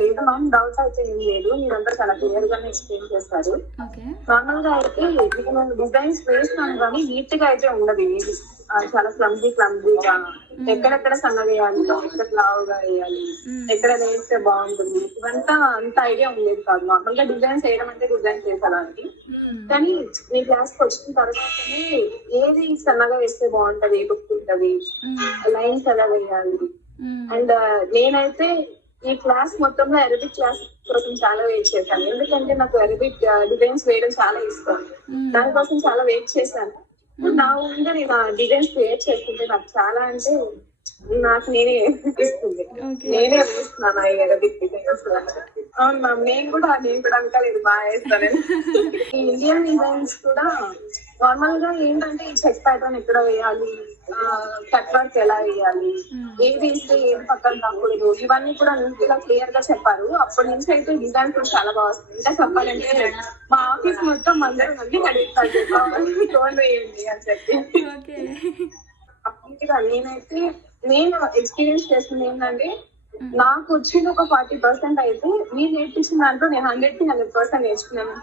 లేదు ma'am, doubt అయితే ఏం లేదు, మీరంతా చాలా క్లియర్ గానే ఎక్స్ప్లెయిన్ చేస్తారు. నార్మల్ గా అయితే నేను డిజైన్స్ వేసినాను కానీ నీట్ గా అయితే ఉండదు ఏది. చాలా క్లమ్జీగా ఎక్కడెక్కడ సన్నగా వేయాలి, ఎక్కడ లావుగా వేయాలి, ఎక్కడ వేస్తే బాగుంటుంది, ఇవంతా అంత ఐడియా ఉండేది కాదు. నార్మల్ గా డిజైన్స్ వేయడం అంటే డిజైన్స్ వేసేదానికి, కానీ మీ క్లాస్ కి వచ్చిన తర్వాతనే ఏది సన్నగా వేస్తే బాగుంటది, ఏ లుక్ ఉంటది, లైన్స్ ఎలా వేయాలి. అండ్ నేనైతే ఈ క్లాస్ మొత్తంలో అరబిక్ క్లాస్ కోసం చాలా వెయిట్ చేశాను, ఎందుకంటే నాకు అరబిక్ డిజైన్స్ వేయడం చాలా ఇష్టం. దానికోసం చాలా వెయిట్ చేశాను. నా ముందు నేను డిజైన్స్ క్రియేట్ చేసుకుంటే నాకు చాలా అంటే నాకు నేనే ఇస్తుంది, నేనే వేస్తున్నాను ఈ అరబిక్ డిజైన్స్. అవును మ్యామ్, నేను కూడా అనుకోలేదు, బాగా వేస్తాను. ఈ ఇండియన్ డిజైన్స్ కూడా నార్మల్ గా ఏంటంటే ఈ చెక్ ప్యాటర్న్ ఎక్కడ వేయాలి, కట్ వర్క్ ఎలా వేయాలి, ఏది ఇస్తే ఏది పక్కన రాకూడదు, ఇవన్నీ కూడా నీట్ గా క్లియర్ గా చెప్పారు. అప్పటి నుంచి అయితే డిజైన్ కూడా చాలా బాగా వస్తుంది. ఇంకా చెప్పాలంటే మా ఆఫీస్ మొత్తం అందరూ మంది అడుగుతారు ఫోన్ వేయండి అని చెప్పి. అప్పటిగా నేను ఎక్స్పీరియన్స్ చేస్తుంది ఏంటంటే, నాకు వచ్చింది ఒక 40% అయితే మీరు నేర్పించిన దాంట్లో నేను 100% నేర్చుకున్నాను.